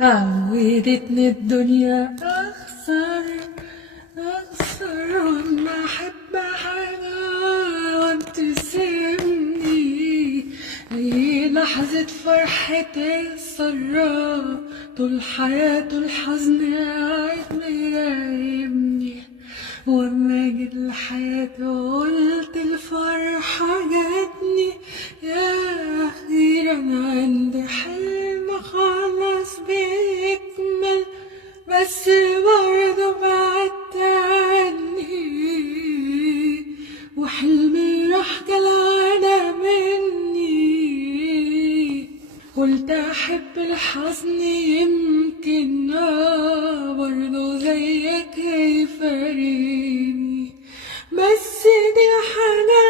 عودتني الدنيا أخسر وأما أحب حاجة وابتسمني أي لحظة فرحة السراء طول حياته الحزن قاعد مراقبني وأما جيت لحياته قلت الفرحة جاتني يا أخيرا عندي حلم خلاص بيكمل بس برضه بعدت عني وحلمي راح جلعانة مني قلت أحب الحزن يمكن برضه زيك يفارقني بس دي حاجة